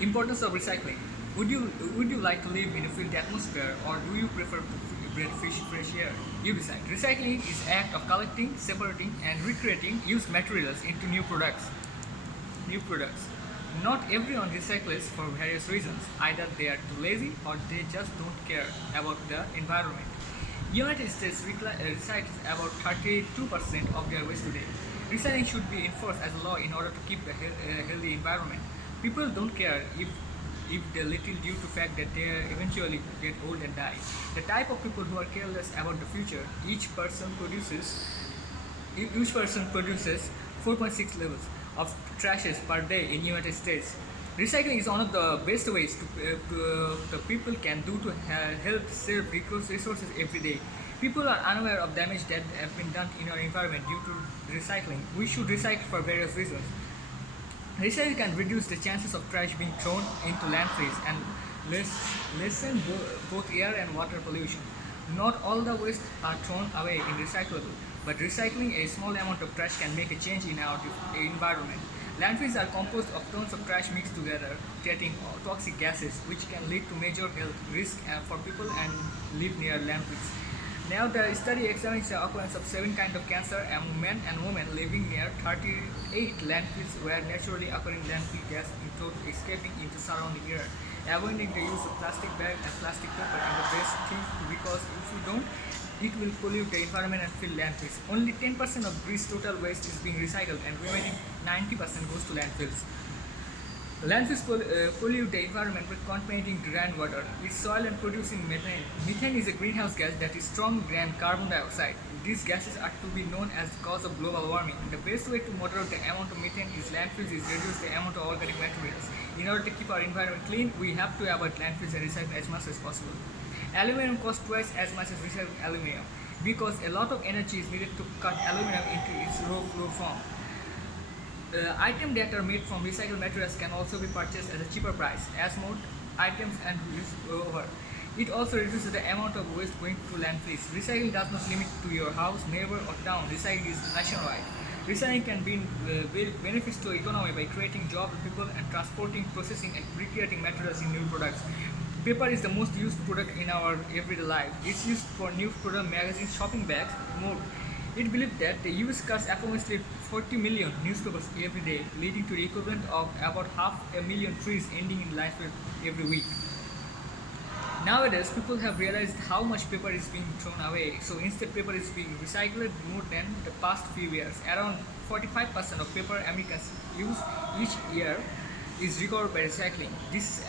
Importance of recycling. Would you like to live in a filled atmosphere, or do you prefer to breathe fresh air? You decide. Recycling is act of collecting, separating, and recreating used materials into new products. Not everyone recycles for various reasons. Either they are too lazy or they just don't care about the environment. United States recycles about 32% of their waste today. Recycling should be enforced as a law in order to keep a healthy environment. People don't care if they little due to fact that they eventually get old and die. The type of people who are careless about the future, each person produces 4.6 levels of trashes per day in United States. Recycling is one of the best ways the people can do to help save resources every day. People are unaware of damage that have been done in our environment due to recycling. We should recycle for various reasons. Recycling can reduce the chances of trash being thrown into landfills and lessen both air and water pollution. Not all the waste are thrown away in recyclable, but recycling a small amount of trash can make a change in our environment. Landfills are composed of tons of trash mixed together, creating toxic gases, which can lead to major health risks for people and live near landfills. Now, the study examines the occurrence of 7 kinds of cancer among men and women living near 38 landfills where naturally occurring landfill gas escaping into surrounding air. Avoiding the use of plastic bag and plastic paper is the best thing because if you don't, it will pollute the environment and fill landfills. Only 10% of Greece's total waste is being recycled and remaining 90% goes to landfills. Landfills pollute the environment by contaminating groundwater, its soil and producing methane. Methane is a greenhouse gas that is stronger than carbon dioxide. These gases are to be known as the cause of global warming. The best way to moderate the amount of methane is landfills is reduce the amount of organic materials. In order to keep our environment clean, we have to avoid landfills and recycle as much as possible. Aluminum costs twice as much as recycled aluminum because a lot of energy is needed to cut aluminum into its raw flow form. Items that are made from recycled materials can also be purchased at a cheaper price as more items and use over. It also reduces the amount of waste going to landfills. Recycling does not limit to your house, neighbor, or town. Recycling is nationwide. Recycling can bring benefits to the economy by creating jobs for people and transporting, processing, and recreating materials in new products. Paper is the most used product in our everyday life. It's used for news product, magazines, shopping bags, more. It believed that the US cuts approximately 40 million newspapers every day, leading to the equivalent of about 500,000 trees ending in landfill every week. Nowadays, people have realized how much paper is being thrown away, so instead paper is being recycled more than the past few years. Around 45% of paper Americans use each year is recovered by recycling. This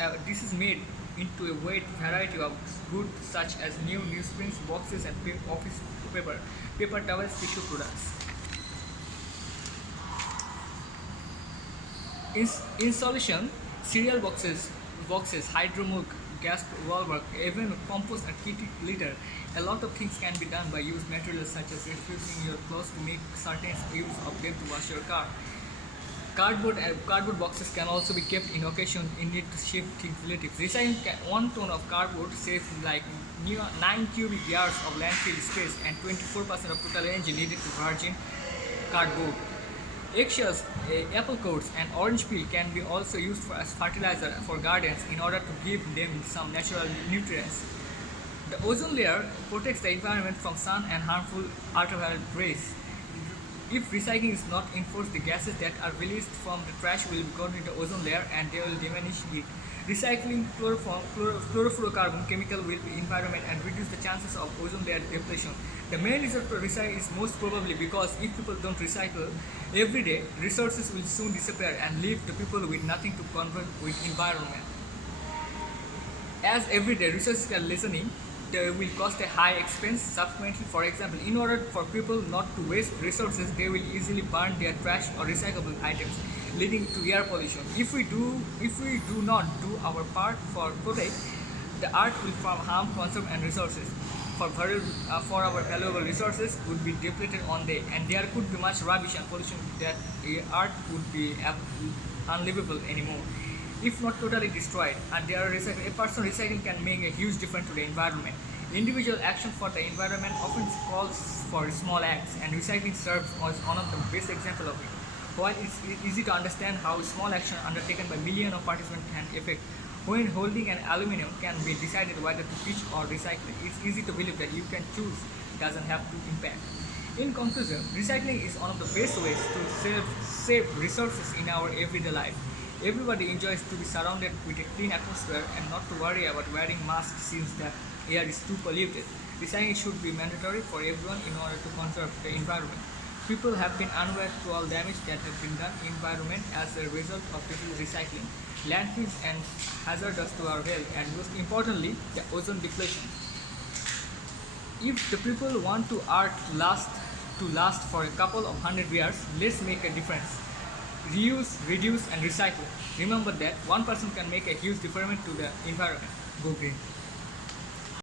is made into a wide variety of goods such as new newsprints, boxes, and office paper towels, tissue products. In solution, cereal boxes, hydro milk, gas wallwork, even compost and kitty litter. A lot of things can be done by used materials such as refusing your clothes to make certain use of them to wash your car. Cardboard boxes can also be kept in occasion in need to ship things relatives. Recycling 1 ton of cardboard saves like 9 cubic yards of landfill space and 24% of total energy needed to virgin cardboard. Eggshells, apple cores, and orange peel can be also used as fertilizer for gardens in order to give them some natural nutrients. The ozone layer protects the environment from sun and harmful ultraviolet rays. If recycling is not enforced, the gases that are released from the trash will go into the ozone layer and they will diminish it. Recycling chlorofluorocarbon chemical will be environment and reduce the chances of ozone layer depletion. The main reason for recycling is most probably because if people don't recycle every day, resources will soon disappear and leave the people with nothing to convert with environment. As everyday resources are lessening, they will cost a high expense. Subsequently, for example, in order for people not to waste resources, they will easily burn their trash or recyclable items, leading to air pollution. If we do not do our part for protect, the earth will harm, conserve, and resources. For our valuable resources would be depleted one day, and there could be much rubbish and pollution that the earth would be unlivable anymore if not totally destroyed. And a person recycling can make a huge difference to the environment. Individual action for the environment often calls for small acts, and recycling serves as one of the best examples of it. While it's easy to understand how small action undertaken by millions of participants can affect, when holding an aluminum can be decided whether to pitch or recycle, it's easy to believe that you can choose doesn't have to impact. In conclusion, recycling is one of the best ways to save resources in our everyday life. Everybody enjoys to be surrounded with a clean atmosphere and not to worry about wearing masks since the air is too polluted. Recycling should be mandatory for everyone in order to conserve the environment. People have been unaware to all damage that has been done in the environment as a result of little recycling. Landfills and hazardous to our health, and most importantly, the ozone depletion. If the people want to art last for a couple of 100 years, let's make a difference. Reuse, reduce, and recycle. Remember that one person can make a huge difference to the environment. Go green.